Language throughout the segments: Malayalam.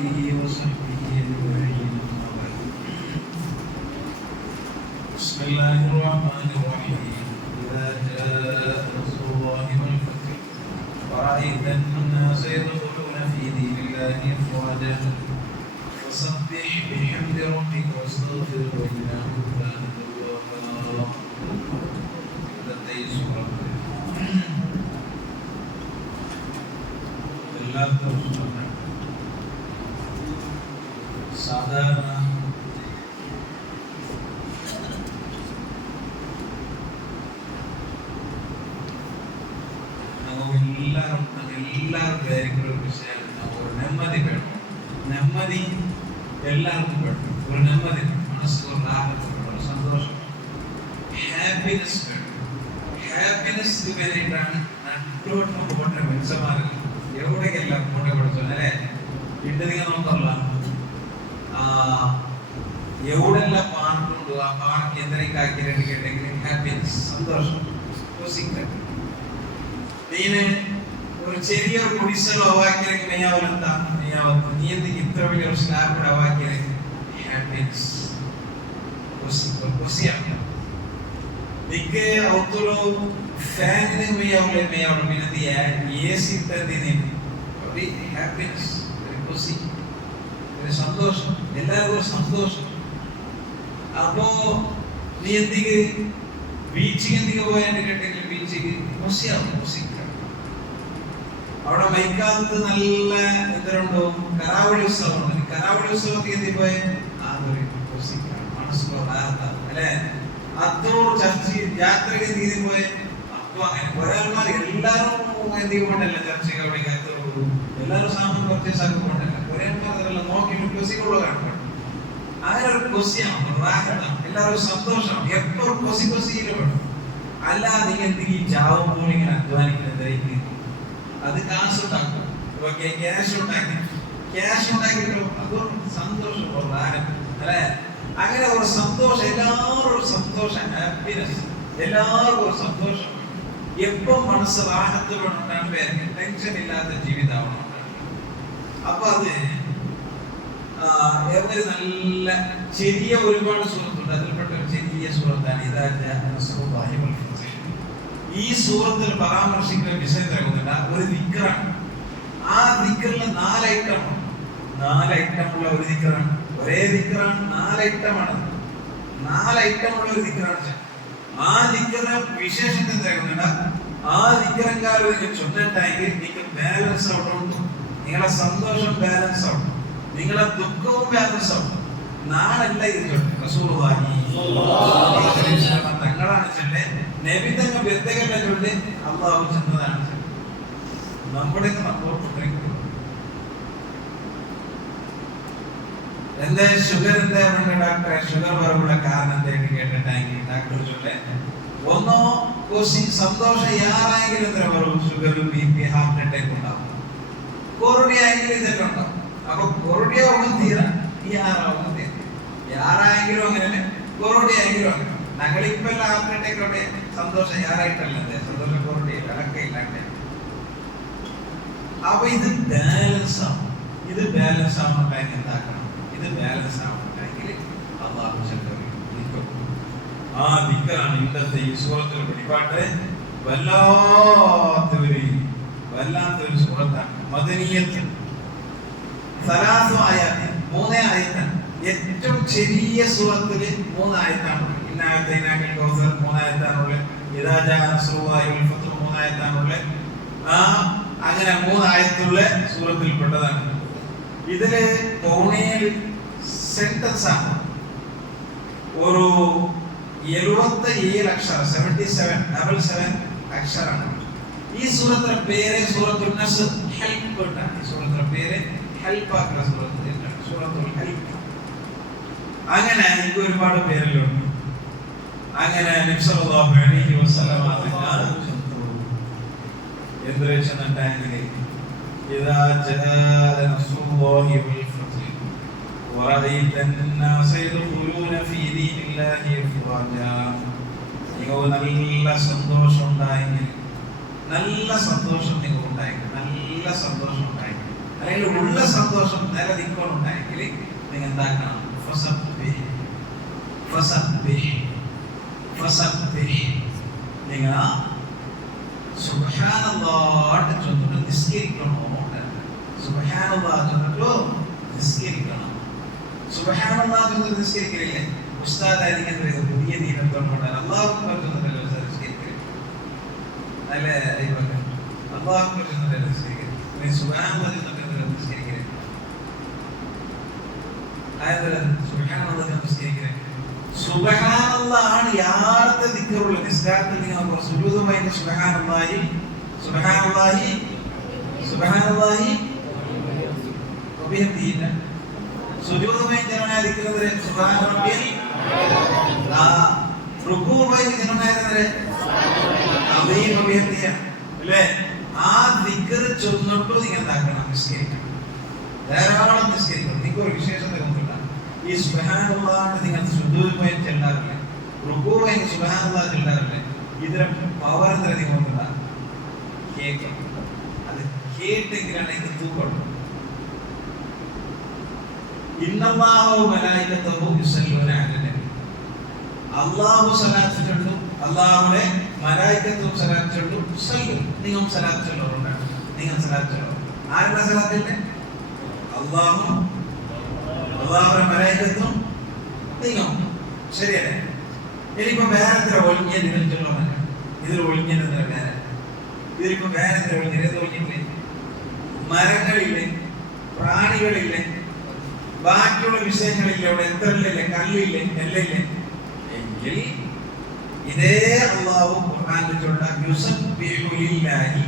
آله وصحبه أجمعين. بسم الله الرحمن الرحيم. إذا جاء نصر الله والفتح ورأيت الناس يدخلون في دين الله أفواجا فسبح بحمد ربك واستغفره إنه كان توابا. സാധാരണ എല്ലാവരും വിചാരിക്കുന്ന ഒരു വിഷയം ഒരു നെമ്മതി വേണം. നെമ്മതി എല്ലാവർക്കും വേണം. ഒരു നെമ്മതി മനസ്സിൽ ഒരു ലാഭത്തിൽ ഒരു സന്തോഷം, ഹാപ്പിനെസ് വേണം. ഹാപ്പിനെസ് വേണ്ടിയിട്ടാണ് നട്ടോട്ട് പോട്ടെ മനുഷ്യന്മാരല്ല എവിടേക്കെല്ലാം പോട്ടെ പഠിച്ചു അല്ലേ. വീട്ടിലേക്ക് നോക്കല്ല എവിടെല്ലാം പാടുണ്ടോ ആ പാട് കേന്ദ്രീകാക്കി കേട്ടെങ്കിൽ ഹാപ്പിനെസ് സന്തോഷം നീന് ഒരു ചെറിയൊരു കുടിസൽ ഒവാക്കിയെങ്കിൽ മെയ്യാവലെന്താ മെയ്യാവത്ത് നീ എന്തെങ്കിലും ഇത്ര വലിയൊരു സ്ലാബിഡ് ഒവാക്കിയെങ്കിൽ ഹാപ്പിനെസ് ಖುಷಿಯಾಗ್ತದೆ. ನಿಕ್ಕೆ ಅವತ್ತಲು ಫ್ಯಾನ್ ಮೇಯಾವಲೆ ಮೇಯಾವಲೆ ಮಿನದಿ ಎಸಿ ಇಟ್ಟದಿನಿ ವೆರಿ ಹ್ಯಾಪಿನೆಸ್ ವೆರಿ ಖುಷಿ ವೆರಿ ಸಂತೋಷ ಎಲ್ಲರಿಗೂ ಸಂತೋಷ. അപ്പോ നീ എന്തിക്ക് ബീച്ചിക്ക് എന്തിക്ക് പോയാണ്ട് കേട്ടെങ്കിൽ ബീച്ചിക്ക് ಖುಷಿയാവും. ಖುಷിക്കാം അവിടെ മൈക്കാലത്ത് നല്ല എന്തരുണ്ടോ കരാവളി ഉത്സവം. കരാവളി ഉത്സവത്തിൽ എന്തി പോയ അതൊരു ಖುಷಿക്കാം മനസ്സിലുള്ള അല്ലേ. അതോട് ചർച്ച യാത്രയ്ക്ക് എന്ത് പോയെ അപ്പൊ അങ്ങനെ കുറെ ആൾക്കാർ എല്ലാരും എന്തെങ്കിലും കൊണ്ടല്ല ചർച്ചയ്ക്ക് അവിടെ എത്തുള്ളൂ. എല്ലാവരും സാധനം പർച്ചേസ് ആക്കി കൊണ്ടല്ല കുറെ ആൾക്കാർ അതെല്ലാം നോക്കി കൊസിക്കുള്ള കാണും. അങ്ങനെ ഒരു കൊസിയാണ് എല്ലാവരും സന്തോഷമാണ്. എപ്പോഴും കൊസിയിൽ വേണം. അല്ലാതെ നിങ്ങൾ എന്തെങ്കിലും ചാവുമ്പോൾ ഇങ്ങനെ അധ്വാനിക്കുന്നത് അത് കാശ് ഉണ്ടാക്കും. ക്യാഷ് ഉണ്ടാക്കിട്ടോ അതൊരു സന്തോഷമുള്ള അല്ലെ. അങ്ങനെ ഒരു സന്തോഷം എല്ലാവരും ഒരു സന്തോഷം ഹാപ്പിനെസ് എല്ലാവർക്കും ഒരു സന്തോഷം. എപ്പം മനസ്സ് റാഹത്ത് വേണം, ടെൻഷൻ ഇല്ലാത്ത ജീവിതമാവണം. അപ്പൊ അത് ഒരു നല്ല ചെറിയ ഒരുപാട് സൂറത്തുണ്ട്. അതിൽപ്പെട്ട ഒരു ചെറിയ സൂറത്താണ് ഇദാ ജാഅ നസ്റുല്ലാഹി വൽ ഫത്ഹ്. ഈ സൂറത്തിൽ പരാമർശിക്കുന്ന വിഷയം തരുന്നില്ല ഒരു ദിക്റാണ്. ആ ദിക്റിൽ 4 ഐറ്റമാണ്. 4 ഐറ്റമുള്ള ഒരു ദിക്റാണ്. ഒരേ ദിക്റാണ്, 4 ഐറ്റമാണ്. 4 ഐറ്റമുള്ള ഒരു ദിക്റാണ്. ആ ദിക്റിന് വിശേഷത്തെ തരുന്നില്ല. ആ ദിക്റെങ്കാലും നിങ്ങൾ ചൊല്ലിട്ടെങ്കിൽ നിങ്ങൾക്ക് ബാലൻസ് ഔട്ട് ഉണ്ട്. നിങ്ങളെ സന്തോഷം ബാലൻസ് ഔട്ട്, നിങ്ങളെ ദുഃഖവും ബാലൻസ് ഔട്ട്. 4 അല്ല ഇത് ചൊല്ലി റസൂലുള്ളാഹി തങ്ങളാണ് ചൊല്ലി. നബി തങ്ങൾ വ്യക്തികളുടെ ചൊല്ലി അള്ളാഹു ചെന്നതാണ്. നമ്മുടെ എന്താ ഷുഗർ എന്താ ഡോക്ടറെ ഷുഗർ വരവുള്ള കാരണം എന്തായിട്ട് കേട്ടിട്ടെങ്കിൽ ഡോക്ടർ ചൊല്ലേ ഒന്നോ സന്തോഷം യാറായെങ്കിലും എത്ര വരും sugar B P heart attack ഉണ്ടാവും. കൊറോണയായെങ്കിലും ഇതെല്ലാം ഉണ്ടാവും. അപ്പൊ കൊറോണയാവും തീരാ യാറാവും തീരാ. യാറായെങ്കിലും അങ്ങനെ കൊറോണയായെങ്കിലും അങ്ങനെ. ഞങ്ങളിപ്പോ ഹാർട്ട് അറ്റാക്കോടെ സന്തോഷം യാറായിട്ടല്ല, സന്തോഷം കൊറോണയില്ല അടക്കയില്ലാണ്ട്. അപ്പൊ ഇത് ബാലൻസ് ആവും. ഇത് ബാലൻസ് ആവണമെങ്കിൽ എന്താക്കണം? ഇത് ബാലൻസ് ആവണമെങ്കിൽ അല്ലാഹു ആ ദിക്റാണ് ഇന്നത്തെ ഈ സൂറത്തിൽ പിടിപാട്ട്. വല്ലാത്തൊരു സൂറത്താണ്. മദനിയത്ത് 3 ആയത്താണ്. ഏറ്റവും ചെറിയ സൂറത്തിൽ 3 ആയത്താണ്. ഇന്നഅതൈനാകൽ കൗസർ 3 ആയത്താണുള്ളത്. ഇദാ ജാഅ നസ്റുല്ലാഹി വൽ ഫത്ഹ് 3 ആയത്താണുള്ളത്. അങ്ങനെ 3 ആയത്തുള്ള സൂറത്തിൽ പെട്ടതാണ്. ഇതില് പൗണയിൽ സെന്റൻസ് ആണ്. ഒരു 77 അക്ഷരം 77 അക്ഷരമാണ്. ഈ സൂറത്തിന്റെ പേര് സൂറത്തുൽ നസ്ർ ഹെൽപ്പ് എന്നാണ്. ഈ സൂറത്തിന്റെ പേര് ഹെൽപ്പ് ആക്കുന്ന സൂറത്തുൽ ഹെൽപ്പ്. അങ്ങനെ എനിക്ക് ഒരുപാട് പേരിലുണ്ട്. അങ്ങനെ നബി സല്ലല്ലാഹു അലൈഹി വസല്ലം എന്ത് വെച്ചിട്ടുണ്ടെങ്കിൽ ഇദാ ജാഅ നസ്റുല്ലാഹി വൽ ഫത്ഹ് വറഅയ്ത അന്നാസ യദ്ഖുലൂന ഫീ ദീനില്ലാഹി അഫ്വാജാ. നിങ്ങൾക്ക് നല്ല സന്തോഷം ഉണ്ടായെങ്കിൽ, നല്ല സന്തോഷം നിങ്ങൾക്ക് ഉണ്ടായെങ്കിൽ, നല്ല സന്തോഷം ഉണ്ടായെങ്കിൽ അല്ലെങ്കിൽ ഉള്ള സന്തോഷം നിലനിൽക്കണമെങ്കിൽ നിങ്ങൾ എന്താക്കണം? നിങ്ങൾ സുബ്ഹാനല്ലാഹ് ചൊല്ലിട്ട് നിസ്കരിക്കണം. സുബ്ഹാനല്ലാഹ് ചൊല്ലിട്ട് നിസ്കരിക്കണം. സുബ്ഹാനല്ലാഹ് ചൊല്ലിട്ട് നിസ്കരിക്കില്ലേ? ഉസ്താദായിരിക്കും പുതിയ ദീനത്തോടെ അല്ലാഹു അക്ബർ ചൊല്ലിട്ടല്ലോ നിസ്കരിക്കുക. നല്ല അല്ലാഹു അക്ബർ ചൊല്ലിട്ടല്ലോ നിസ്കരിക്കുക. സുബ്ഹാനല്ലാഹ് ചൊല്ലിട്ട് നിസ്കരിക്കുക. സുബ്ഹാനല്ലാഹ് നിസ്കരിക്കുക. സുബ്ഹാനല്ലാഹ് ആണ് യാതൊരു ദിക്റുള്ള നിസ്കാരത്തിൽ നിങ്ങൾ സുജൂദുമായി സുബ്ഹാനല്ലാഹി സുബ്ഹാനല്ലാഹി സുബ്ഹാനല്ലാഹി വബിഹംദിഹില്ല. സുജൂദുമായി ജനനായിരിക്കുന്നത് സുബ്ഹാന റബ്ബിയൽ റുകൂഉമായി ജനനായിരുന്നത് അദീം വബിഹംദിഹ അല്ലേ? ആ ദിക്ർ ചൊല്ലിട്ട് നിങ്ങൾ എന്താക്കണം? നിസ്കരിക്കണം. ധാരാളം നിസ്കരിക്കണം. നിങ്ങൾക്ക് ഒരു വിശേഷത ഒന്നുമില്ല. ഈ സുബ്ഹാനല്ലാഹ് നിങ്ങൾ സുജൂദുമായി ചെല്ലാറില്ല, റുകൂഉമായി സുബ്ഹാനല്ലാഹ് ചെല്ലാറില്ല. ഇതിലെ പവർ എന്താ നിങ്ങൾക്ക് കേൾക്കണം. അത് കേട്ടെങ്കിലാണ് ഇത് തൂക്കണം. ഇന്നല്ലാഹു വമലായികത്തുഹു യുസല്ലൂന അലൻ നബി. അല്ലാഹു സ്വലാത്ത് ചൊല്ലും, അല്ലാഹുവിന്റെ മലായികത്തും സ്വലാത്ത് ചൊല്ലും. സല്ലു നിങ്ങൾ സ്വലാത്ത് ചൊല്ലുന്നുണ്ട്. നിങ്ങൾ സ്വലാത്ത് ചൊല്ലും. ആരുടെ സ്വലാത്തിന്റെ? അല്ലാഹു അല്ലാഹുവിന്റെ മലായികത്തും നിങ്ങൾ. ശരിയല്ലേ? ഇനിയിപ്പോ വേറെ എത്ര ഒഴിഞ്ഞ നിങ്ങൾ ചൊല്ലുന്നുണ്ട്. ഇതിൽ ഒഴിഞ്ഞത് വേറെ. ഇതിലിപ്പോ വേറെ എത്ര ഒഴിഞ്ഞത്? ഏത് ഒഴിഞ്ഞില്ലേ? മരങ്ങളില്ലേ, പ്രാണികളില്ലേ, ബാക്കിയുള്ള വിഷയങ്ങളില്ല. അവിടെ എത്രയില്ലേ? കല്ലില്ലേ, എല്ലില്ലേ? എങ്കിൽ ഇതേ അല്ലാഹു ഖുർആനിൽ ചൊല്ല യുസബ്ബിഹു ലില്ലാഹി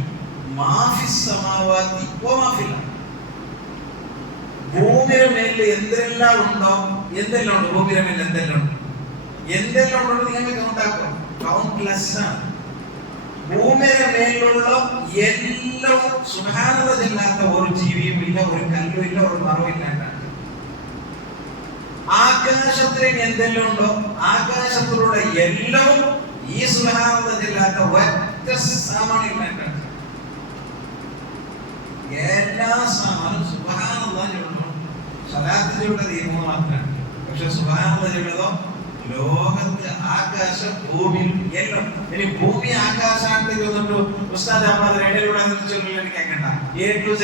മാ ഫിസ് സമാവാതി വമാ ഫിൽ അർദ്. ഭൂമിയുടെ മേലിൽ എന്തെല്ലാം ഉണ്ടോ, എന്തെല്ലാം ഉണ്ട് ഭൂമിയുടെ മേലിൽ, എന്തെല്ലാം ഉണ്ടോ നിങ്ങൾ കൗണ്ടാക്കും. കൗണ്ട്ലെസ് ആണ്. ഭൂമിയുടെ മേലുള്ള എല്ലാം സുബ്ഹാനല്ലാഹ് ചെല്ലാത്ത ഒരു ജീവിയും ഇല്ല, ഒരു കല്ലും ഇല്ല, ഒരു മരവും ഇല്ലാണ്ടാണ്. ആകാശത്തിൽ എന്തെല്ലാം ഉണ്ടോ ആകാശത്തിലുള്ള എല്ലാം ഈ സുബ്ഹാനല്ലാഹ് ചെല്ലാത്ത ഒറ്റ സാമാനം ഇല്ലാണ്ടാണ്. എല്ലാ സാമാനും സുബ്ഹാനല്ലാഹ് ചൊല്ലണം. സ്വലാത്ത് ചൊല്ലുന്നത് ഈ മൂന്ന് മാത്രമാണ്. പക്ഷെ സുബ്ഹാനല്ലാഹ് ചൊല്ലുന്നതോ ലോകത്ത് ആകാശം ഭൂമി എല്ലാം. ഇനി ഭൂമി ആകാശാണ്ട് ചൊല്ലിട്ടു ഉസ്താദ് അഹമ്മദ് ഇടയിലൂടെ ചൊല്ലില്ല കേൾക്കണ്ട. A to Z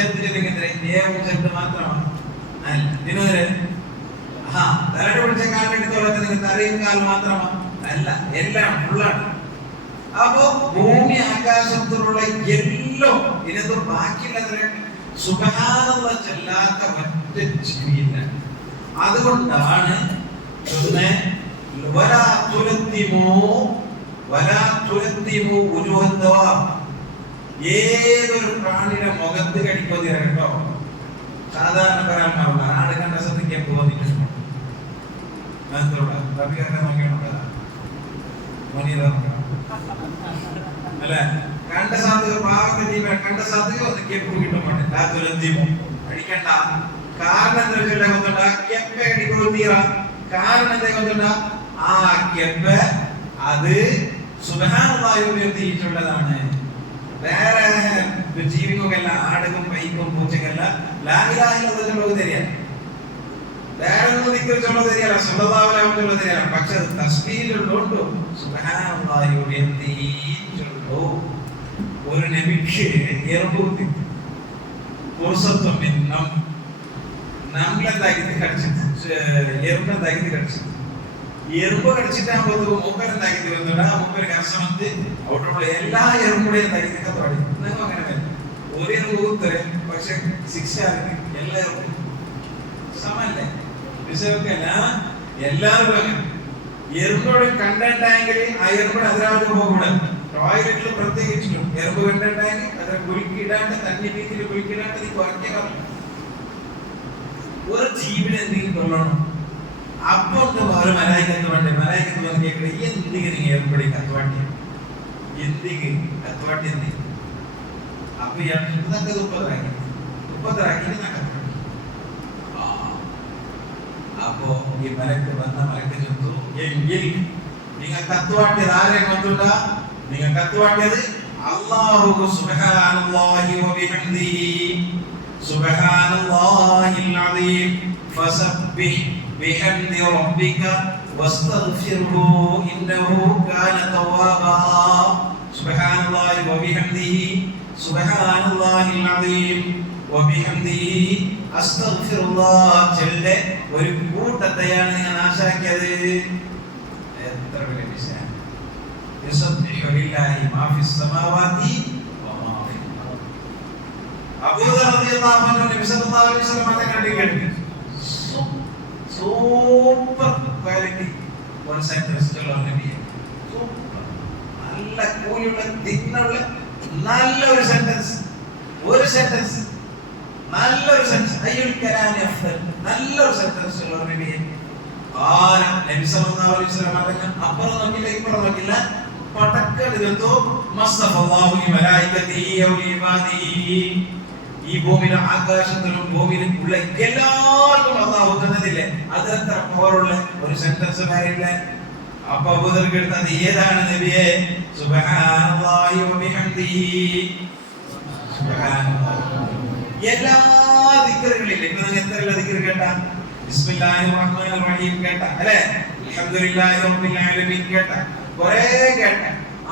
മാത്രമാണ്. നിന്നോരെ തലയുടെ പിടിച്ച കാലെടുത്തോളം നിങ്ങൾ തലയും കാലും മാത്രമാണ് അല്ല, എല്ലാം ഫുള്ളാണ്. അപ്പോ ഭൂമി ആകാശത്തിലുള്ള എല്ലാം ഇതിനകത്ത് ബാക്കിയുള്ളവരെ സുബ്ഹാനല്ലാഹ് ചെല്ലാത്ത ഒറ്റ ജീവിയില്ല. അതുകൊണ്ടാണ് ഏതൊരു പ്രാണിയുടെ മുഖത്ത് കടിക്കൊതിര കേട്ടോ. സാധാരണ പറയാറുള്ള ആട് കണ്ട സത്യക്ക് പോകുന്നിട്ടുണ്ട്. അല്ലെ കണ്ട സാധക പാവത്തെ ജീവൻ കണ്ട സാധക അടിക്കണ്ട. കാരണം എന്താ കൊണ്ടുണ്ട കെപ്പ അടിക്കൊടുത്തീറ. കാരണം എന്താ കൊണ്ടുണ്ട ആ കെപ്പ അത് സുബ്ഹാനല്ലാഹി ഉയർത്തിയിട്ടുള്ളതാണ്. വേറെ ജീവികൾക്കല്ല, ആടുക്കും പൈക്കും പൂച്ചക്കല്ല ലാ ഇലാഹ ഇല്ലല്ലാഹ് തരികയാണ്. വേറെ ഒന്നും നിൽക്കുള്ള തരികയല്ല, സ്വല്ലല്ലാഹു അലൈഹി വസല്ലം തരികയാണ്. പക്ഷെ അത് തസ്ബീഹിലുള്ളതുകൊണ്ട് സുബ്ഹാനല്ലാഹി ഉയർത്തിയിട്ടുള്ളൂ. ഒരു നബിക്ക് എറുമ്പൂത്തി പുറസത്വം നമ്മളെന്താക്കി കടിച്ചിട്ട് എറുമ്പെന്താക്കി കടിച്ചിട്ട് എറുമ്പ് കടിച്ചിട്ടാകുമ്പോൾ മൂപ്പരെന്താക്കി വന്നിട്ട് ആ മൂപ്പര് കർശനം വന്ന് അവിടെയുള്ള എല്ലാ എറുമ്പുടെയും എന്താക്കി തുടങ്ങി. നിങ്ങൾ അങ്ങനെ വരും ഒരു എറുമ്പ് കൂത്തരെ പക്ഷെ ശിക്ഷ എല്ലാ എറുമ്പും സമല്ലേ വിഷയമൊക്കെയല്ല. എല്ലാവരും അങ്ങനെ എറുമ്പോട് കണ്ടിട്ടെങ്കിൽ ആ എറുമ്പോട് അതിരാൾക്ക് പോകൂടെ. ടോയ്ലറ്റിൽ പ്രത്യേകിച്ചിട്ടും എറുമ്പ് കണ്ടിട്ടെങ്കിൽ അതിനെ കുലുക്കിയിടാണ്ട് തന്നി രീതിയിൽ കുലുക്കിയിടാണ്ട് നീ കുറയ്ക്കാൻ ഒരു ജീവിനെ എന്തെങ്കിലും കൊള്ളണം. അപ്പൊ ഒരു മലായികത്ത് വേണ്ടേ? മലായികത്ത് വന്ന് കേൾക്കണേ എന്തിಗೆ നീ എറുമ്പടി കത്തുവാട്ടി എന്തിಗೆ കത്തുവാട്ടി എന്തി അപ്പൊ ഇതൊക്കെ മുപ്പതരാക്കി അപ്പോ ഈ മലക്ക് വന്ന മലക്ക് ചൊന്നു എങ്കിൽ നിങ്ങൾ കത്തുവാട്ടിയത് ആരെ വന്നിട്ട? നിങ്ങൾ കത്തുവാട്ടിയത് അല്ലാഹു സുബ്ഹാനല്ലാഹി വബിഹംദിഹി സുബ്ഹാനല്ലാഹിൽ അദീം ഫസബ്ബിഹ് ബിഹംദി റബ്ബിക വസ്തഗ്ഫിർഹു ഇന്നഹു കാന തവ്വാബാ. സുബ്ഹാനല്ലാഹി വബിഹംദിഹി സുബ്ഹാനല്ലാഹിൽ അദീം വബിഹംദിഹി അസ്തഗ്ഫിറുല്ലാഹ് ചൊല്ല ഒരു കൂട്ടത്തെയാണ് ഞാൻ നാശാക്കിയത്. എത്ര വലിയ വിഷയം. യുസബ്ബിഹു ലില്ലാഹി മാ ഫിസ് സമാവാതി വമാ ഫിൽ അർദ്. അബൂദർ റളിയല്ലാഹു അൻഹു നബി സല്ലല്ലാഹു അലൈഹി വസല്ലം തങ്ങളുടെ കേട്ടു സൂപ്പർ ക്വാളിറ്റി ഒരു സെന്റൻസ് നബിയെ. സൂപ്പർ നല്ല കൂലിയുള്ള ദിനുള്ള നല്ല ഒരു സെന്റൻസ് നല്ലൊരു സെന്റൻസ് അയ്യുൽ കലാമി അഫ്ദൽ നല്ലൊരു സെന്റൻസ് ഉള്ള നബിയെ. നബി സല്ലല്ലാഹു അലൈഹി വസല്ലം പറഞ്ഞു അപ്പുറം നോക്കില്ല ഇപ്പുറം നോക്കില്ല പടക്കെടുത്തു മസ്തഫല്ലാഹു ലി മലായികതിഹി വ ലി ഇബാദിഹി. ഈ ഭൂമിയിലെ ആകാശത്തിലും ഭൂമിയിലും ഉള്ള എല്ലാവർക്കും അല്ലാഹു തന്നതില്ലേ അതത്ര പവറുള്ള ഒരു സെന്റൻസ് വരില്ല. അപ്പൊ അബൂദർ എടുത്തത് ഏതാണ് നബിയെ? സുബ്ഹാനല്ലാഹി വ ബിഹംദിഹി. സുബ്ഹാനല്ലാഹ് എല്ലാ ദിക്റുകളിലും ഇപ്പോ നിങ്ങൾ എത്രയുള്ള ദിക്ർ കേട്ടാ? ബിസ്മില്ലാഹിർ റഹ്മാനിർ റഹീം കേട്ട അല്ലേ? അൽഹംദുലില്ലാഹി റബ്ബിൽ ആലമീൻ കേട്ട കുറേ കേട്ട.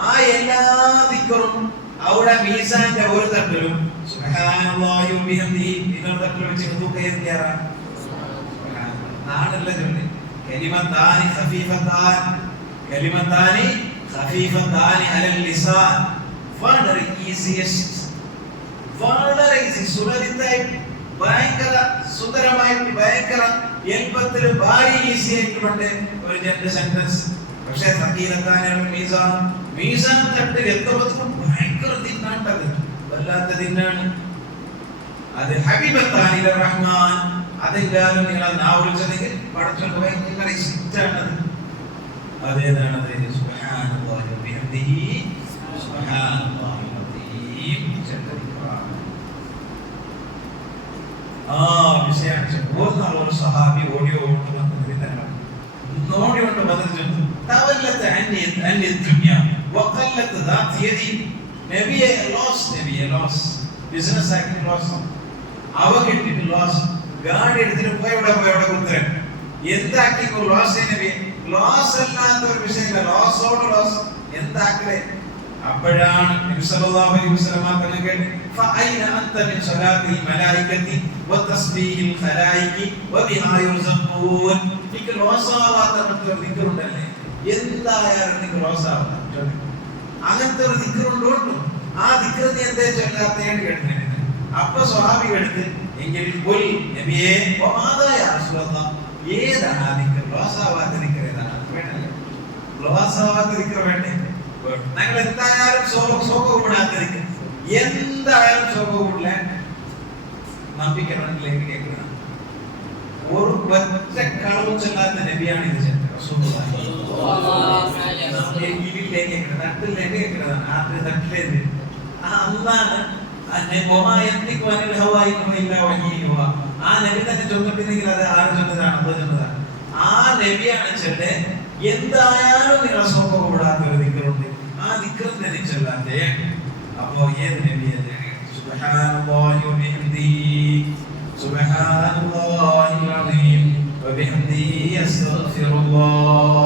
ആ എല്ലാ ദിക്റും അവിടെ മീസാന്റെ ഒരു തട്ടിലും സുബ്ഹാനല്ലാഹി വ ബിഹംദിഹി ഇന്നൊരു തട്ടിൽ വെച്ച് തൂക്കുകയും ചെയ്യാറാണ്. നാടല്ല ചൊല്ലി കലിമത്താനി ഖഫീഫത്താനി അലൽ ലിസാൻ. വളരെ ഈസിയസ്റ്റ് വളരെ സുലളിതമായി ഭയങ്കര സുന്ദരമായിട്ട് ഭയങ്കര എളുപ്പത്തിൽ ഭാരി ഈസി ആയിട്ടുകൊണ്ട് ഒരു രണ്ട് സെന്റൻസ്. പക്ഷേ മീസാൻ തട്ടിൽ എത്തുമ്പോഴത്തേക്കും ഭയങ്കര തിന്നാട്ടത് വല്ലാത്ത തിന്നാണ്. അത് ഹബീബത്താനി റഹ്മാൻ അതെങ്കിലും നിങ്ങളെ നാവുളിച്ചെങ്കിൽ പഠിച്ചോണ്ട് ഭയങ്കര ഇഷ്ടമാണത്. അതേതാണത്? സുബ്ഹാനല്ലാഹി വ ബിഹംദിഹി സുബ്ഹാനല്ലാഹിൽ അദീം. വിഷയാണ് ഒരു സഹാബി ഓടിയോണ്ട് വന്നിട്ട് തവല്ലത്ത് അന്നി ദുനിയ വഖല്ലത്ത് ദാത്ത് യദി. നബിയെ ലോസ് ബിസിനസ് ആക്കി ലോസ് അവ കിട്ടിട്ട് ലോസ് ഗാഡി എടുത്തിട്ട് പോയവിടെ കുത്തരം എന്താക്കി ലോസ് നബിയെ? ലോസ് അല്ലാത്ത ഒരു വിഷയമില്ല. ലോസ് എന്താക്കലേ? അപ്പോഴാണ് നബി സല്ലല്ലാഹു അലൈഹി വസല്ലം പറഞ്ഞത് ഫഅൈന അൻത മിൻ സ്വലാത്തിൽ മലായികതി വതസ്ബീഹിൽ ഖലായികി വബിഹാ യുർസഖൂൻ. നിക്ക് ലോസാവാത്ത ഒരു ദിക്റുണ്ടല്ലേ, എന്തായാലും നിക്ക് ലോസാവാത്ത അങ്ങനത്തെ ഒരു ദിക്റുണ്ടോ? ആ ദിക്ർ നീ എന്തേ ചൊല്ലാത്തേന്ന് കേട്ടിട്ടുണ്ട്. അപ്പൊ സ്വഹാബി എടുത്ത് എങ്കിൽ ഖുൽ നബിയേ വമാദാ യാ റസൂലല്ലാഹ് ഏതാണ് ആ ദിക്ർ? ലോസാവാത്ത ദിക്ർ ഏതാണ്? വേണ്ടല്ലോ ലോസാവാത്ത ദിക്ർ വേണ്ടേ? ഞങ്ങൾ എന്തായാലും സോഖമിടാതിരിക്കും. എന്തായാലും സോഖമില്ല നമ്പിക്കണമെങ്കിൽ കേൾക്കണം. ഒരു ഒറ്റ കളവും ചെല്ലാത്ത നബിയാണ് ഇത് നട്ടിലേക്ക് കേൾക്കുന്നതാണ്. ആദ്യ തട്ടിലേക്ക് അന്നാണ് ആ നബി തന്നെ ചൊന്നിട്ടുണ്ടെങ്കിൽ അത് ആര് ചൊന്നതാണ്? അത് ചൊന്നതാണ്. ആ നബിയാണ് ചെല്ലെ എന്തായാലും നിങ്ങൾ സോഖമിടാത്ത ഒരു ദിക്റുണ്ട്. ആ ദിക്ർ തന്നെ ചൊല്ലാതെ. അപ്പോ ഏത് നബിയത്? സുബ്ഹാനല്ലാഹി വ ബിഹംദിഹി സുബ്ഹാനല്ലാഹിൽ അദീം വ ബിഹംദിഹി അസ്തഗ്ഫിറുല്ലാഹ്.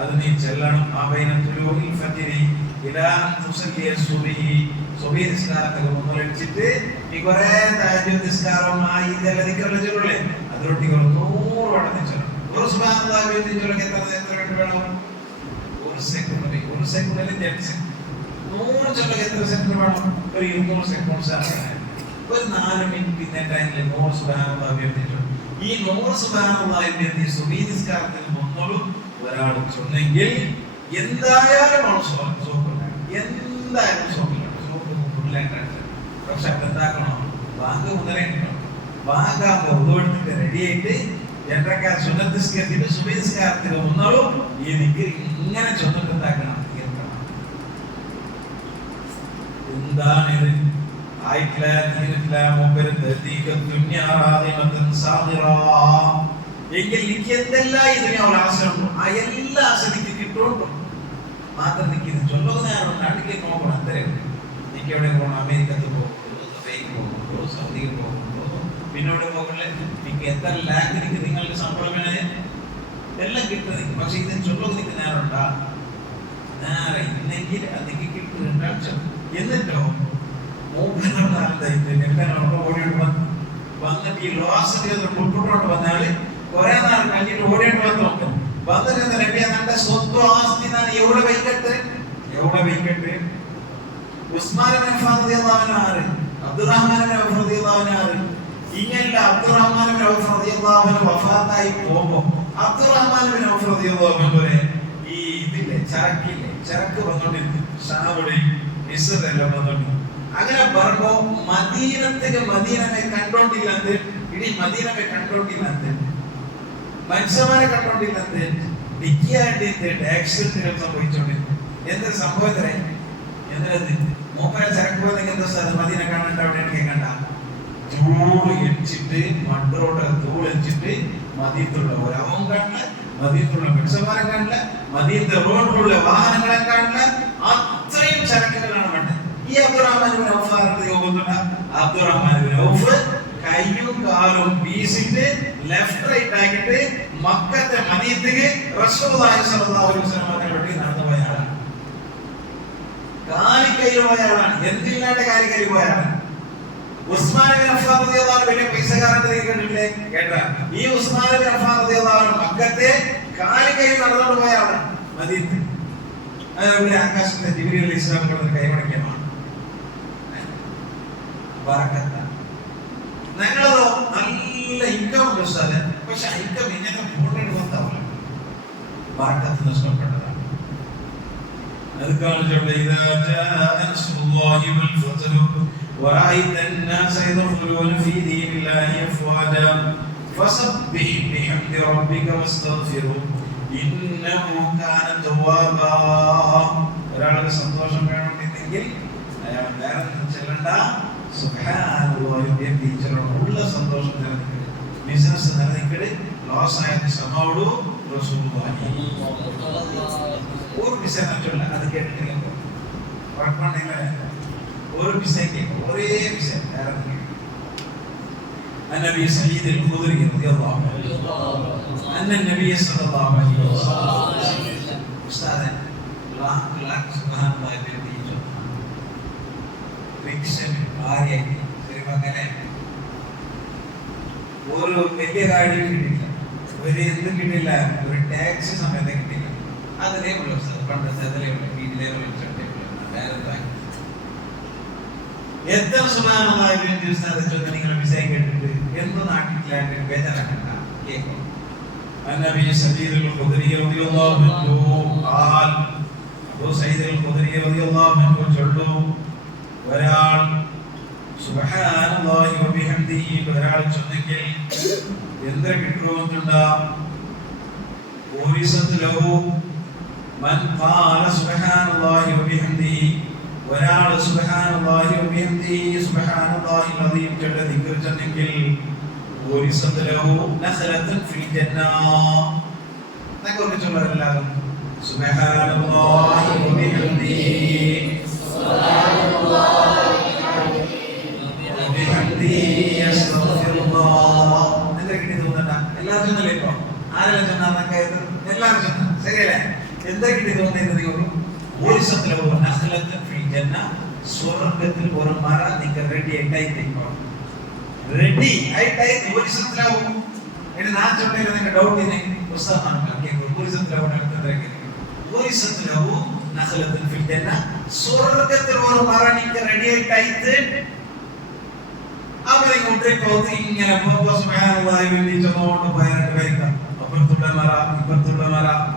അത് നീ ചൊല്ലണം. ബൈനത്തുൽ ഫജ്രി ഇലാ തുസല്ലി സുബ്ഹി. സുബ്ഹി നിസ്കാരത്തിൽ മുന്നോടിച്ചിട്ട് ഈ കുറേ തഹജ്ജുദ് നിസ്കാരം ആ ഇതെല്ലാം ദിക്റുകൾ ചൊല്ലല്ലേ, അതിലൊട്ടി 100 വട്ടം ചൊല്ലണം. ഒരു സുബ്ഹാനല്ലാഹി വ ബിഹംദിഹി ചൊല്ലണം. എത്ര മിനിറ്റ് വേണം? ഒരു സെക്കൻഡ് 100 ചൊല്ലണം. എത്ര സെക്കൻഡ് വേണം? ഒരു 200 സെക്കൻഡ്. ഒരു 4 മിനിറ്റ് ഇന്നേ ടൈമിൽ 100 സുബ്ഹാനല്ലാഹി ബിഹംദിഹി. ഈ 100 സുബ്ഹാനല്ലാഹി ബിഹംദിഹി സുബ്ഹി നിസ്കാരത്തിൽ മുന്നോട് ഒരാൾ ചൊന്നെങ്കിൽ എന്തായാലും എന്തായാലും പക്ഷെ എന്താക്കണം? ബാങ്ക് മുതലേ ബാങ്കാകുമ്പോൾ എടുത്തിട്ട് റെഡി ആയിട്ട് എട്ടരക്കാർ സുന്നത്ത് നിസ്കാരത്തിന് സുബ്ഹി നിസ്കാരത്തിന് മുന്നോടും ഈ ദിക്ർ ഇങ്ങനെ ചൊന്നിട്ട് എന്താക്കണം? എന്താണിത്? എങ്കിൽ എനിക്ക് എന്തെല്ലാം ഇതിനെ ആശയമുണ്ടോ ആ എല്ലാ ആശയക്ക് കിട്ടുണ്ടോ മാത്രം നിൽക്കുന്നത് ചൊല്ലുന്ന നാട്ടിലേക്ക് നോക്കണം. അത്രയും എനിക്ക് എവിടെ പോകണം? അമേരിക്കത്ത് പോകുമ്പോൾ, ദുബൈക്ക് പോകുമ്പോൾ, സൗദി പിന്നോട് പോകണേ നിങ്ങൾക്ക് എത്ര ലാഖ് എനിക്ക് നിങ്ങളുടെ ശമ്പളം എല്ലാം കിട്ടുന്നത്. പക്ഷെ ഇത് ചൊല്ലുന്നത് നിങ്ങൾക്ക് നേരമുണ്ടാ നേരെ ഇല്ലെങ്കിൽ അതിക്ക് കിട്ടുന്നുണ്ട്. എന്നിട്ടോ വന്നിട്ട് ഈ ലോസിന്റെ മുട്ടോട്ട് വന്നാല് കുറെ നാൾ കഴിഞ്ഞിട്ട് ഓടിയിട്ട് വന്ന് നോക്കും. വന്നിട്ട് നബിയെ നമ്മുടെ സ്വന്തം ആസ്തി എവിടെ വൈകട്ടെ ഉസ്മാൻ ബിൻ അഫ്ഫാൻ റളിയല്ലാഹു അൻഹു ആര്, അബ്ദുറഹ്മാൻ ബിൻ ഔഫ് റളിയല്ലാഹു അൻഹു ആര്, ഇങ്ങനെ അബ്ദുറഹ്മാൻ ബിൻ ഔഫ് റളിയല്ലാഹു അൻഹു വഫാത്തായി പോകുമ്പോ അബ്ദുറഹ്മാൻ ബിൻ ഔഫ് റളിയല്ലാഹു അൻഹു ഈ ഇതില്ലേ ചരക്ക് വന്നോണ്ടിരുന്നു. ഷാവുടെയും മിസ്റെല്ലാം വന്നോണ്ടിരുന്നു. അങ്ങനെ പറയുമ്പോ മദീനമെ കണ്ടോണ്ടില്ലാത്ത ഇടീ മദീനമെ കണ്ടോണ്ടില്ലാത്ത മനുഷ്യന്മാരെ കണ്ടോണ്ടില്ലാത്ത ഡിക്കിയായിട്ട് ആക്സിഡന്റുകൾ സംഭവിച്ചോണ്ടിരുന്നു. എന്തൊരു സംഭവത്തിനെ എന്നത് മൂപ്പര ചരക്ക് പോയെങ്കിൽ എന്താ സാർ മദീന കാണണ്ട അവിടെ എനിക്ക് കണ്ട ചൂട് എച്ചിട്ട് മണ്ടോട് തൂളെച്ചിട്ട് മദീനത്തുള്ളവർ അവൻ കാണില്ല, മദീനത്തുള്ള മനുഷ്യന്മാരെ കാണില്ല, മദീനത്തെ റോഡിലുള്ള വാഹനങ്ങളെ കാണില്ല. അത്രയും ചരക്കുകളാണ് വേണ്ടത്. ഈ അബ്ദുറഹ്മാൻ ബിൻ ഔഫ് യോഗത്തുണ്ട്. അബ്ദുറഹ്മാൻ ബിൻ ഔഫ് കയ്യും കാലും വീശിട്ട് ലെഫ്റ്റ് റൈറ്റ് ആക്കിയിട്ട് മക്കത്തെ മദീനത്തേക്ക് റസൂലുള്ളാഹി സ്വല്ലല്ലാഹു അലൈഹി വസല്ലമയെ വേണ്ടി നടന്നു പോയ ആളാണ്. കാലിക്കയിൽ പോയ ആളാണ്. എന്തില്ലാണ്ട് കാലിക്കയിൽ പോയ ആളാണ്. ഉസ്മാൻ ബിൻ അഫ്ഫാൻ റളിയല്ലാഹു അൻഹു വലിയ പൈസക്കാരന്റെ കേട്ടിട്ടില്ലേ? കേട്ടാ ഈ ഉസ്മാൻ ബിൻ അഫ്ഫാൻ റളിയല്ലാഹു അൻഹു മക്കത്തെ കാലിക്കയിൽ നടന്നു പോയ ആളാണ് മദീനത്തിൽ. അതുപോലെ ആകാശത്തെ ജിബ്രീൽ അലൈഹിസ്സലാം കൊണ്ട് കൈവണക്കമാണ്. ഞങ്ങളതോ നല്ല ഇൻകം ഉണ്ട് സാറ്. പക്ഷെ ഇൻകം ഇങ്ങനെ ഫോണിട്ട് വന്നാവില്ല, ബറക്കത്ത് നഷ്ടപ്പെട്ടതാണ്. അതുകാണ് ورأيت الناس يدخلون في دين الله أفواجا فسبح بحمد ربك واستغفره إنه كان توابا. ഒരാൾക്ക് സന്തോഷം വേണമെന്നുണ്ടെങ്കിൽ അയാൾ വേറെ ചെല്ലണ്ട, സുബ്ഹാനല്ലാഹി ടീച്ചറോട് ഉള്ള സന്തോഷം നിലനിൽക്കട്ടെ, ബിസിനസ് നിലനിൽക്കട്ടെ, ലോസ് ആയത് സമോടു റസൂലുള്ളാഹി ഒരു ബിസിനസ് അത് കേട്ടിട്ടില്ല ഉറപ്പുണ്ടെങ്കിൽ ഒരു ബിസിനസ് ഒരേ ബിസിനസ് വേറെ. النبي سعيد الخدري رضي الله عنه أن النبي صلى الله عليه وسلم أستاذ الله سبحانه وتعالى റിക്ഷൻ ഭാര്യ മകനെ ഒരു വലിയ കാര്യം കിട്ടില്ല, ഒരു എന്തും കിട്ടില്ല, ഒരു ടാക്സ് സമയത്ത് കിട്ടില്ല. അതിലേ ഉള്ളൂ പണ്ടത്തെ അതിലേ ഉള്ളൂ വീട്ടിലേ വേറെ എത്ര സുഖമായി നിങ്ങൾ വിഷയം കേട്ടിട്ട് എന്ത് നാട്ടിലായിട്ട് ബേജാറാക്കണ്ട. കേൾക്കും النبي سعيد الخدري رضي الله عنه قال أبو سعيد الخدري رضي الله عنه ചൊല്ലു ഒരാൾ സുബ്ഹാനല്ലാഹി വബിഹംദിഹി ഒരാൾ ചൊന്നെങ്കിൽ എന്ത് കിട്ടുമെന്നുണ്ടാ ഓരിസത്ലഹു മൻ ഖാല സുബ്ഹാനല്ലാഹി വബിഹംദിഹി ഒരാൾ സുബ്ഹാനല്ലാഹി വബിഹംദിഹി സുബ്ഹാനല്ലാഹി അലീം ചൊല്ല ദിക്ർ ചൊന്നെങ്കിൽ ഓരിസത്ലഹു നഖലത്തുൻ ഫിൽ ജന്ന. നമുക്ക് ചൊല്ലല്ലാഹു സുബ്ഹാനല്ലാഹി വബിഹംദിഹി സ്വർഗത്തിൽ ഒരു മര നിങ്ങൾ റെഡി ആയിട്ടായി ഡൗട്ടിനെ സ്വർഗത്തിൽ ഒരു മര നിങ്ങൾ റെഡി ആയിട്ട് അവരെ കൊണ്ടിട്ട് ഇങ്ങനെ സുബ്ഹാനല്ലാഹി വേണ്ടി ചൊല്ലുകൊണ്ട് പോയായിട്ട് വരിക. അപ്പുറത്തുള്ള മര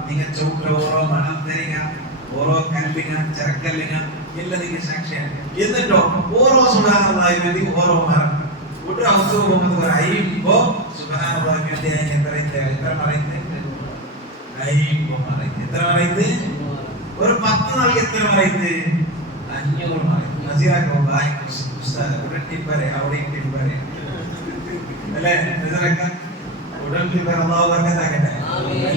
നിങ്ങൾ ചവിട്ട ഓരോ മണം തരിക, ഓരോ കല്ലിങ്ങ ചരക്കല്ലിങ്ങ എല്ലാം നിങ്ങൾ സാക്ഷിയാണ്. എന്നിട്ടോ ഓരോ സുബ്ഹാനല്ലാഹി വേണ്ടി ഓരോ മരം ഒരു അവസ്ഥ പോകുന്നത് അയ്യുമ്പോ സുബ്ഹാനല്ലാഹി വേണ്ടി എത്ര മറയുന്നത് എത്ര മറയുന്നത് ഒരു 10 നാൾ എത്ര മറയുന്നത് 500 മറയുന്നത്. നസീറാക്കോ ബായ് ഉടൻ ടിപ്പരെ അവിടെ ടിപ്പരെ അല്ലേ നസീറാക്ക ഉടൻ ടിപ്പർ അല്ലാഹു ബർക്കത്താക്കട്ടെ.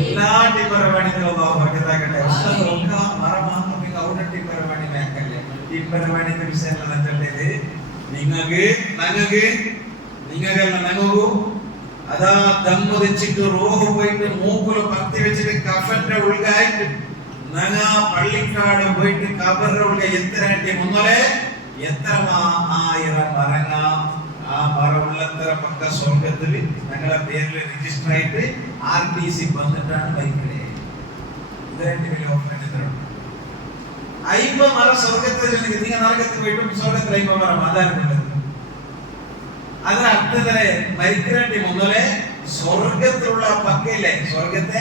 എല്ലാ ടിപ്പർ പണികളും അല്ലാഹു ബർക്കത്താക്കട്ടെ. ഉസ്താദ് ഒക്കെ മറമാ ഉടൻ ടിപ്പർ പണി മേക്കല്ലേ ടിപ്പർ പണിന്റെ വിഷയം എന്നിട്ടുള്ളത് നിങ്ങൾക്ക് നിങ്ങൾക്കെല്ലാം നോക്കൂ, അതാ ദമ്മ് വെച്ചിട്ട് റൂഹ് പോയിട്ട് മൂക്കിൽ പത്തി വെച്ചിട്ട് കഫന്റെ ഉൾക്കായിട്ട് നങ്ങ പള്ളിക്കാട് പോയിട്ട് കബറിന്റെ ഉൾക്ക എത്ര മുന്നോലെ എത്ര 1000 മരങ്ങ ആ മരമുള്ളത്ര പക്ക സ്വർഗത്തിൽ ഞങ്ങളുടെ പേരിൽ രജിസ്റ്റർ ആയിട്ട് RTC വന്നിട്ടാണ് മരിക്കണേ. ഇതിന്റെ വലിയ ഓഫർ എത്രയാണ്? 50 മരം സ്വർഗത്തിൽ നിങ്ങൾ നരകത്തിൽ പോയിട്ടും സ്വർഗത്തിൽ 50 മരം ആധാരമുള്ളത്. അതിന് അർത്ഥത്തിലെ മരിക്കണേണ്ടി മുന്നോലെ സ്വർഗത്തിലുള്ള പക്കയില്ലേ, സ്വർഗത്തെ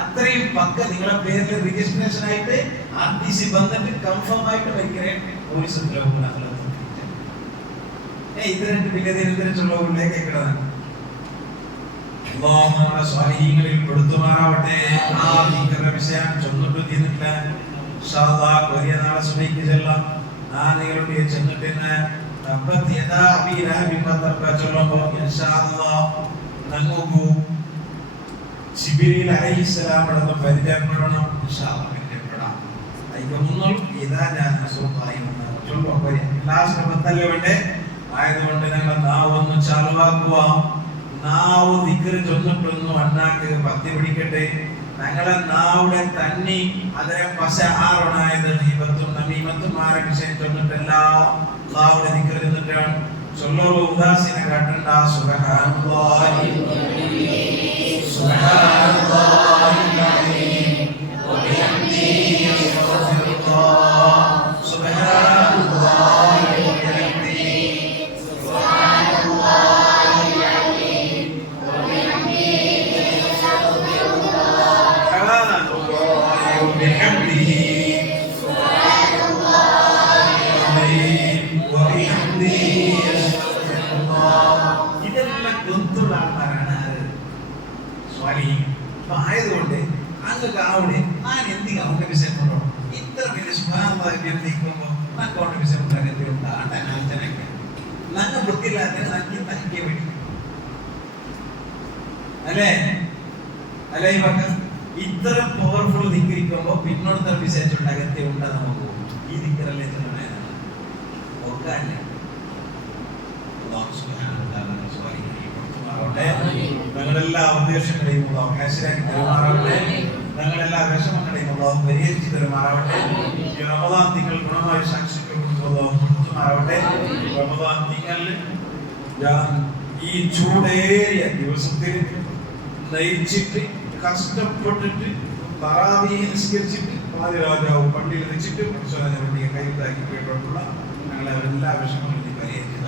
അത്രയും പക്ക നിങ്ങളുടെ പേരിൽ രജിസ്ട്രേഷൻ ആയിട്ട് RTC വന്നിട്ട് കൺഫേം ആയിട്ട് മരിക്കണേ. ഇത് രണ്ട് വിലതിരിച്ചുള്ളവരിലേക്ക് കിടന്നാണ്. നമ്മുടെ സ്വാധീനങ്ങളിൽ കൊടുത്തുമാറാവട്ടെ. ആ ഭീകര വിഷയം ചൊന്നിട്ട് തീർന്നിട്ടില്ല. കൊറിയ നാളെ സുബൈക്ക് ചെല്ലാം. ആ നിങ്ങളുടെ ചെന്നിട്ട് നമുക്ക് ജിബ്രീൽ അലൈഹിസ്സലാം പരിചയപ്പെടണം. ആയതുകൊണ്ട് ഞങ്ങൾ നാവൊന്ന് ചാലുവാക്കുക. നാവ് ദിക്ർ ചൊന്നിട്ടൊന്നു അണ്ണാക്ക് പത്തി പിടിക്കട്ടെ. ഞങ്ങളെ നാവിടെ തന്നി അതിനെ പശ ആറണായത് ഈപത്തും നമീമത്തും ആരെ വിഷയം ചൊന്നിട്ടല്ല. നാവിടെ ദിക്ർ ചൊന്നിട്ടാണ് ചൊല്ലോ. ഉദാസീന കാട്ടണ്ട. സുബ്ഹാനല്ലാഹി സുബ്ഹാനല്ലാഹി വബിഹംദിഹി സുബ്ഹാനല്ലാഹ് സുബ്ഹാനല്ലാഹി വബിഹംദിഹി സുബ്ഹാനല്ലാഹി വബിഹംദിഹി സുബ്ഹാനല്ലാഹി വബിഹംദിഹി ആയതുകൊണ്ട് അങ്ങക്ക് അവിടെ ഞാൻ എന്തിനാ അവന്റെ വിഷയപ്പെടണം? ഇത്ര വലിയ സുഖാനുഭവിക്കുമ്പോ അവന്റെ വിഷയപ്പെട്ടാൽ നല്ല വൃത്തിയില്ലാത്ത തനിക്ക് വേണ്ടി അല്ലേ അല്ലേ ഈ പക്ക ഇത്ര പവർഫുൾ ദിക്കരിക്കുമ്പോ പിന്നോടുത്ത വിഷയിച്ചുള്ള അകത്യം ഉണ്ടാ നമുക്ക് ഈ ദിക്കറല്ലേ നോക്കാല്ലേ. ഞങ്ങളെല്ലാ ഉദ്ദേശങ്ങളെയും ഹാസിലാക്കി തരുമാറാവട്ടെ. ഞങ്ങളെല്ലാ വിഷമങ്ങളെയും പരിഹരിച്ചു തരുമാറാവട്ടെ. ഈ റമദാൻ തിങ്കൾ ഗുണമായി സാക്ഷിക്കുമാറാവട്ടെ. റമദാൻ തിങ്കളിൽ ഈ ചൂടേറിയ ദിവസത്തിൽ നയിച്ചിട്ട് കഷ്ടപ്പെട്ടിട്ട് തറാവീഹ് നിസ്കരിച്ചിട്ട് പാതിരാജാവ് പള്ളിയിൽ വെച്ചിട്ട് വേണ്ടി കൈത്താക്കി കേട്ടിട്ടുള്ള ഞങ്ങളെ എല്ലാ വിഷമങ്ങളും പരിഹരിച്ചു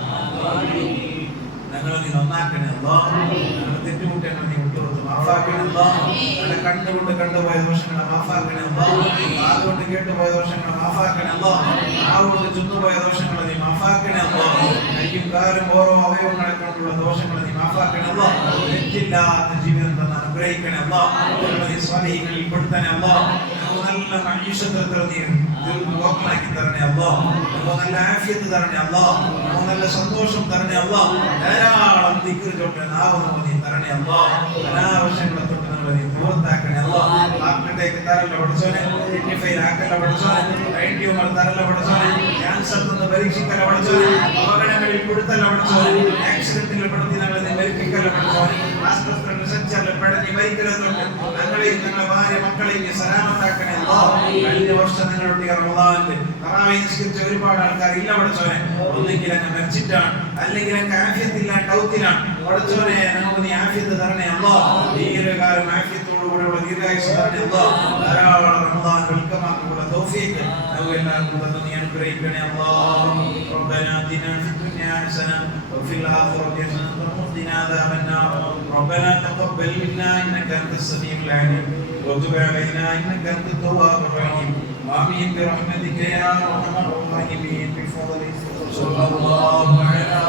ഞങ്ങളെ നീ നന്നാക്കണേ അല്ലാഹ്. ഞങ്ങളുടെ തെറ്റുകുറ്റങ്ങൾ നീ വിട്ടുകൊടുത്ത് മാഫാക്കണേ അല്ലാഹ്. ഞങ്ങളുടെ കണ്ടുകൊണ്ട് കണ്ടുപോയ ദോഷങ്ങളെ മാഫാക്കണേ അല്ലാഹ്. കാതുകൊണ്ട് കേട്ടുപോയ ദോഷങ്ങളെ മാഫാക്കണേ അല്ലാഹ്. നാവുകൊണ്ട് ചുന്നുപോയ ദോഷങ്ങളെ നീ മാഫാക്കണേ അല്ലാഹ്. കയ്യും കാലും ഓരോ അവയവങ്ങളെ കൊണ്ടുള്ള ദോഷങ്ങളെ നീ മാഫാക്കണേ അല്ലാഹ്. തെറ്റില്ലാത്ത ജീവിതം തന്നെ അനുഗ്രഹിക്കണേ അല്ലാഹ്. ഞങ്ങളെ നീ സ്വാധീനങ്ങളിൽ പെടുത്തണേ അല്ലാഹ്. നല്ല മനുഷ്യത്വത്തിൽ നീ തീർന്നാക്കി തരണേ അല്ലാഹ്. നല്ല ആഫിയത്ത് തരണേ അല്ലാഹ്. നല്ല സന്തോഷം തരണേ അല്ലാഹ്. ധാരാളം ദിക്ർ ചൊല്ലി നാവ് നീ തരണേ അല്ലാഹ്. അനാവശ്യങ്ങളെ തൊട്ട് നമ്മളെ നീ പൂർത്താക്കണേ അല്ലാഹ്. ഹാർട്ടിലേക്ക് തരല്ല പഠിച്ചോനെ, കിഡ്നി ഫെയിൽ ആക്കല്ല പഠിച്ചോനെ, ബ്രെയിൻ ട്യൂമർ തരല്ല പഠിച്ചോനെ, ക്യാൻസർ നിന്ന് പരീക്ഷിക്കല്ല പഠിച്ചോനെ, അപകടങ്ങളിൽ പെടുത്തല്ല പഠിച്ചോനെ, ആക്സിഡന്റിൽ പെടുത്തി ഞങ്ങളെ നീ മരിപ്പിക്കല്ല പഠിച്ചോനെ, ആസ്പത്രിയിൽ റിസർച്ചിൽ പെടഞ്ഞ് മരിക്കല തൊട്ട് ഞങ്ങളെയും ഞങ്ങളുടെ ഭാര്യ മക്കളെയും നീ സലാമത്താക്കണേ അല്ലാഹ്. കഴിഞ്ഞ വർഷം നിങ്ങളുടെ റമദാനിൽ തറാവീഹ് നിസ്കരിച്ച ഒരുപാട് ആൾക്കാർ ഇല്ല പഠിച്ചോനെ. ഒന്നെങ്കിൽ അങ്ങ് മരിച്ചിട്ടാണ്, അല്ലെങ്കിൽ അങ്ങ് ആഫിയത്തില്ല ഡൗത്തിലാണ് പഠിച്ചോനെ. നമുക്ക് നീ ആഫിയത്ത് തരണേ അല്ലാഹ്. ദീർഘകാലം ആഫിയത്തോടുകൂടിയുള്ള ദീർഘായുസ്സ് തരണേ അല്ലാഹ്. ധാരാളം റമദാൻ വെൽക്കമാക്കുള്ള തൗഫീഖ് നമുക്ക് എല്ലാവർക്കും തന്ന് നീ അനുഗ്രഹിക്കണേ അല്ലാഹ്. ربنا آتنا في الدنيا حسنة وفي الآخرة حسنة وقنا عذاب النار. ربنا تقبل منا إنك أنت السميع العليم وتب علينا إنك أنت التواب الرحيم. آمين برحمتك يا أرحم الراحمين بفضلك. صلى الله على